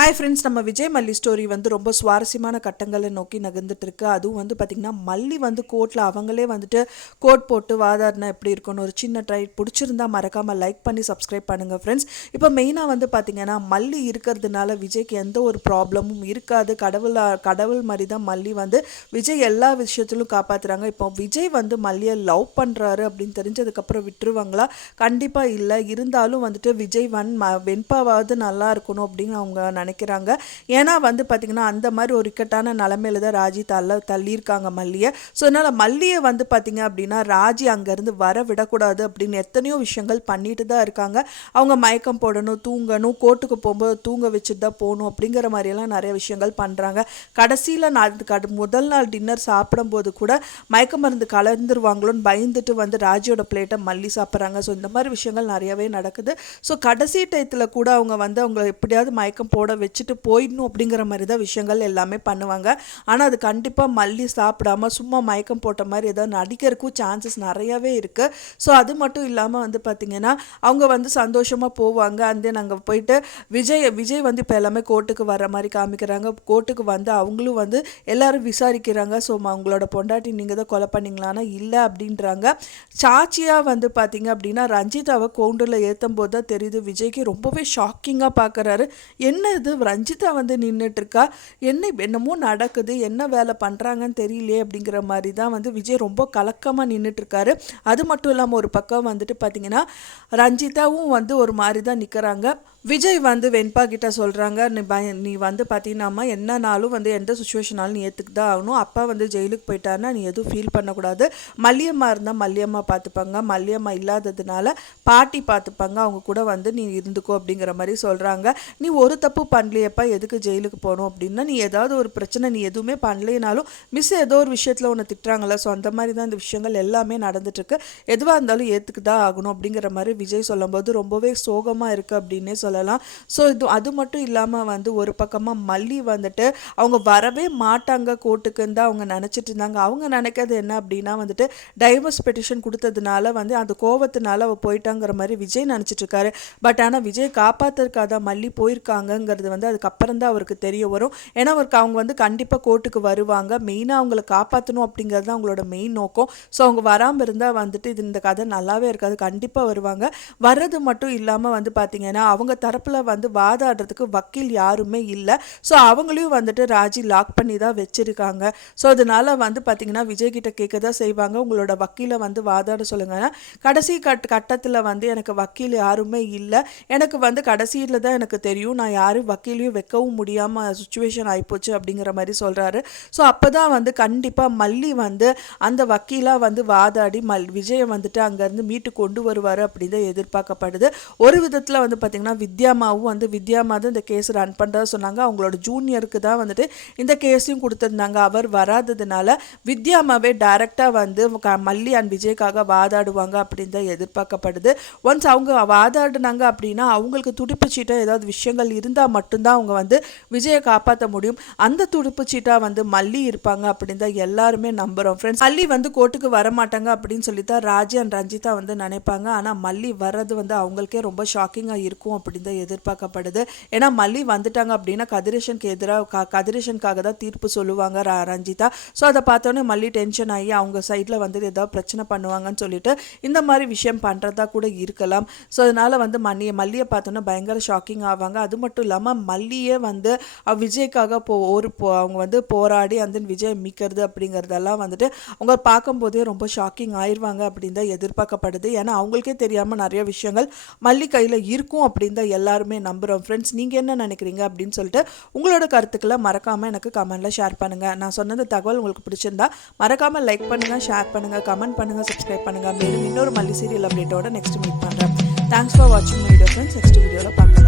Hi friends, நம்ம விஜய் மல்லி story வந்து ரொம்ப சுவாரஸ்யமான கட்டங்களை நோக்கி நகர்ந்துட்டு இருக்கு. அதுவும் வந்து பார்த்திங்கன்னா மல்லி வந்து கோர்ட்டில் அவங்களே வந்துட்டு கோர்ட் போட்டு வாதாடினா எப்படி இருக்குன்னு ஒரு சின்ன ட்ரை பிடிச்சிருந்தா மறக்காமல் லைக் பண்ணி சப்ஸ்கிரைப் பண்ணுங்கள் ஃப்ரெண்ட்ஸ். இப்போ மெயினாக வந்து பார்த்திங்கன்னா மல்லி இருக்கிறதுனால விஜய்க்கு எந்த ஒரு ப்ராப்ளமும் இருக்காது. கடவுள் மாதிரி தான் மல்லி வந்து விஜய் எல்லா விஷயத்திலும் காப்பாற்றுறாங்க. இப்போ விஜய் வந்து மல்லியை லவ் பண்ணுறாரு அப்படின்னு தெரிஞ்சதுக்கப்புறம் விட்டுருவாங்களா? கண்டிப்பாக இல்லை. இருந்தாலும் வந்துட்டு விஜய் வெண்பாவாவது நல்லா இருக்கணும் அப்படின்னு அவங்க நினைக்கிறாங்க. ஏன்னா வந்து பார்த்திங்கன்னா அந்த மாதிரி ஒரு இக்கட்டான நிலமையில தான் ராஜி தள்ளியிருக்காங்க மல்லியை. ஸோ அதனால் மல்லியை வந்து பார்த்திங்க அப்படின்னா ராஜி அங்கேருந்து வர விடக்கூடாது அப்படின்னு எத்தனையோ விஷயங்கள் பண்ணிட்டு தான் இருக்காங்க. அவங்க மயக்கம் போடணும், தூங்கணும், கோர்ட்டுக்கு போகும்போது தூங்க வச்சுட்டு தான் போகணும் அப்படிங்கிற மாதிரியெல்லாம் நிறைய விஷயங்கள் பண்ணுறாங்க. கடைசியில் முதல் நாள் டின்னர் சாப்பிடும்போது கூட மயக்க மருந்து கலந்துருவாங்களோன்னு பயந்துட்டு வந்து ராஜியோட பிளேட்டை மல்லி சாப்பிட்றாங்க. ஸோ இந்த மாதிரி விஷயங்கள் நிறையவே நடக்குது. ஸோ கடைசி டயத்தில் கூட அவங்க வந்து அவங்களை எப்படியாவது மயக்கம் போட வச்சுட்டு போயிடணும் அப்படிங்கிற மாதிரி தான் விஷயங்கள் எல்லாமே பண்ணுவாங்க. ஆனால் அது கண்டிப்பாக மல்லி சாப்பிடாம சும்மா மயக்கம் போட்ட மாதிரி ஏதாவது நடிக்கிறதுக்கும் சான்சஸ் நிறையாவே இருக்குது. ஸோ அது மட்டும் இல்லாமல் வந்து பார்த்திங்கன்னா அவங்க வந்து சந்தோஷமாக போவாங்க. அந்த நாங்கள் போயிட்டு விஜய் வந்து இப்போ எல்லாமே கோர்ட்டுக்கு வர மாதிரி காமிக்கிறாங்க. கோர்ட்டுக்கு வந்து அவங்களும் வந்து எல்லாரும் விசாரிக்கிறாங்க. ஸோ அவங்களோட பொண்டாட்டி நீங்கள் தான் கொலை பண்ணிங்களான்னா இல்லை அப்படின்றாங்க. சாட்சியாக வந்து பார்த்திங்க அப்படின்னா ரஞ்சிதாவை கவுண்டரில் ஏற்றும் போது தான் தெரியுது விஜய்க்கு ரொம்பவே ஷாக்கிங்காக பார்க்குறாரு. என்ன இது ரஞ்சிதா வந்து நின்றுட்டுருக்கா, என்னமோ நடக்குது, என்ன வேலை பண்ணுறாங்கன்னு தெரியலையே அப்படிங்கிற மாதிரி தான் வந்து விஜய் ரொம்ப கலக்கமாக நின்றுட்டுருக்காரு. அது மட்டும் இல்லாமல் ஒரு பக்கம் வந்துட்டு பார்த்திங்கன்னா ரஞ்சிதாவும் வந்து ஒரு மாதிரி தான் நிற்கிறாங்க. விஜய் வந்து வெண்பா கிட்ட சொல்கிறாங்க, நீ வந்து பார்த்தீங்கன்னா என்னன்னாலும் வந்து எந்த சுச்சுவேஷனாலும் நீ ஏற்றுக்கு தான் ஆகணும். அப்பா வந்து ஜெயிலுக்கு போயிட்டாருன்னா நீ எதுவும் ஃபீல் பண்ணக்கூடாது. மல்லியம்மா இருந்தால் மல்லியம்மா பார்த்துப்பாங்க, மல்லியம்மா இல்லாததுனால பாட்டி பார்த்துப்பாங்க, அவங்க கூட வந்து நீ இருந்துக்கோ அப்படிங்கிற மாதிரி சொல்கிறாங்க. நீ ஒரு தப்பு பண்ணலையப்பா, எதுக்கு ஜெயிலுக்கு போகணும் அப்படின்னா, நீ ஏதாவது ஒரு பிரச்சனை நீ எதுவுமே பண்ணலைனாலும் மிஸ் ஏதோ ஒரு விஷயத்தில் உன்னை திட்டுறாங்களா, ஸோ அந்த மாதிரி தான் இந்த விஷயங்கள் எல்லாமே நடந்துட்டுருக்கு. எதுவாக இருந்தாலும் ஏற்றுக்கு தான் ஆகணும் அப்படிங்கிற மாதிரி விஜய் சொல்லும்போது ரொம்பவே சோகமாக இருக்குது அப்படின்னே சொல்லலாம். ஸோ அது மட்டும் இல்லாமல் வந்து ஒரு பக்கமாக மல்லி வந்துட்டு அவங்க வரவே மாட்டாங்க கோர்ட்டுக்குன்னு தான் அவங்க நினச்சிட்டு இருந்தாங்க. அவங்க நினைக்கிறது என்ன அப்படின்னா வந்துட்டு டைவர்ஸ் பெட்டிஷன் கொடுத்ததுனால வந்து அந்த கோவத்தினால அவள் போயிட்டாங்கிற மாதிரி விஜய் நினச்சிட்டு இருக்காரு. பட் ஆனால் விஜய் காப்பாற்றுறதுக்காக மல்லி போயிருக்காங்கங்கிறது வந்து அதுக்கப்புறம் தான் அவருக்கு தெரிய வரும். ஏன்னா அவங்க வந்து கண்டிப்பாக கோர்ட்டுக்கு வருவாங்க. மெயினாக அவங்கள காப்பாற்றணும் அப்படிங்கிறது தான் அவங்களோட மெயின் நோக்கம். ஸோ அவங்க வராமல் இருந்தால் வந்துட்டு இந்த கதை நல்லாவே இருக்காது. கண்டிப்பாக வருவாங்க. வர்றது மட்டும் இல்லாமல் வந்து பார்த்திங்கன்னா அவங்க தரப்பில் வந்து வாதாடுறதுக்கு வக்கீல் யாருமே இல்லை. ஸோ அவங்களையும் வந்துட்டு ராஜி லாக் பண்ணி தான் வச்சுருக்காங்க. ஸோ அதனால வந்து பார்த்திங்கன்னா விஜய் கிட்ட கேட்க தான் செய்வாங்க, உங்களோட வக்கீலை வந்து வாதாட சொல்லுங்கன்னா கடைசி கட்டத்தில் வந்து எனக்கு வக்கீல் யாருமே இல்லை, எனக்கு வந்து கடைசியில் தான் எனக்கு தெரியும், நான் யாரும் வக்கீலையும் வைக்கவும் முடியாமல் சுச்சுவேஷன் ஆகிப்போச்சு அப்படிங்கிற மாதிரி சொல்கிறாரு. ஸோ அப்போ தான் வந்து கண்டிப்பாக மல்லி வந்து அந்த வக்கீலாக வந்து வாதாடி விஜயை வந்துட்டு அங்கேருந்து மீட்டு கொண்டு வருவார் அப்படின்னு தான் எதிர்பார்க்கப்படுது. ஒரு விதத்தில் வந்து பார்த்திங்கன்னா வித்யாமாவும் வந்து வித்யாமா தான் இந்த கேஸ் ரன் பண்ணுறதா சொன்னாங்க. அவங்களோட ஜூனியருக்கு தான் வந்துட்டு இந்த கேஸையும் கொடுத்துருந்தாங்க. அவர் வராததுனால வித்யாமாவே டைரெக்டாக வந்து மல்லி அண்ட் விஜய்க்காக வாதாடுவாங்க அப்படின்னு தான் எதிர்பார்க்கப்படுது. ஒன்ஸ் அவங்க வாதாடினாங்க அப்படின்னா அவங்களுக்கு துடிப்பு சீட்டாக ஏதாவது விஷயங்கள் இருந்தால் மட்டும்தான் அவங்க வந்து விஜயை காப்பாற்ற முடியும். அந்த துடிப்பு சீட்டாக வந்து மல்லி இருப்பாங்க அப்படின்னு தான் எல்லாருமே நம்புகிறோம் ஃப்ரெண்ட்ஸ். மல்லி வந்து கோர்ட்டுக்கு வரமாட்டாங்க அப்படின்னு சொல்லி தான் ராஜி அண்ட் ரஞ்சிதா வந்து நினைப்பாங்க. ஆனால் மல்லி வர்றது வந்து அவங்களுக்கே ரொம்ப ஷாக்கிங்காக இருக்கும் அப்படின்னு தான் எதிர்பார்க்கப்படுது. ஏன்னா மல்லி வந்துட்டாங்க அப்படின்னா கதிரேஷனுக்காக தான் தீர்ப்பு சொல்லுவாங்க ரஞ்சிதா. ஸோ அதை பார்த்தோன்னே மல்லி டென்ஷன் ஆகி அவங்க சைடில் வந்து ஏதாவது பிரச்சனை பண்ணுவாங்கன்னு சொல்லிட்டு இந்த மாதிரி விஷயம் பண்ணுறதா கூட இருக்கலாம். ஸோ அதனால் வந்து மல்லியை பார்த்தோன்னா பயங்கர ஷாக்கிங் ஆவாங்க. அது மட்டும் இல்லாமல் மல்லியே வந்து விஜய்க்காக அவங்க வந்து போராடி அந்த விஜய் மீக்கிறது அப்படிங்கிறதெல்லாம் வந்துட்டு அவங்க பார்க்கும்போதே ரொம்ப ஷாக்கிங் ஆயிடுவாங்க அப்படின்னு தான் எதிர்பார்க்கப்படுது. ஏன்னா அவங்களுக்கே தெரியாமல் நிறைய விஷயங்கள் மல்லி கையில் இருக்கும் அப்படின்னு தான் எல்லாருமே நம்புகிறோம் ஃப்ரெண்ட்ஸ். நீங்கள் என்ன நினைக்கிறீங்க அப்படின்னு சொல்லிட்டு உங்களோட கருத்துக்களை மறக்காமல் எனக்கு கமெண்ட்டில் ஷேர் பண்ணுங்கள். நான் சொன்னது தகவல் உங்களுக்கு பிடிச்சிருந்தா மறக்காமல் லைக் பண்ணுங்கள், ஷேர் பண்ணுங்கள், கமெண்ட் பண்ணுங்கள், சப்ஸ்கிரைப் பண்ணுங்கள். மேலும் இன்னொரு மல்லி சீரியல் அப்டேட்டோட நெக்ஸ்ட் மீட் பண்ணுறேன். தேங்க்ஸ் ஃபார் வாட்சிங் வீடியோ ஃப்ரெண்ட்ஸ். நெக்ஸ்ட் வீடியோவில் பார்க்கலாம்.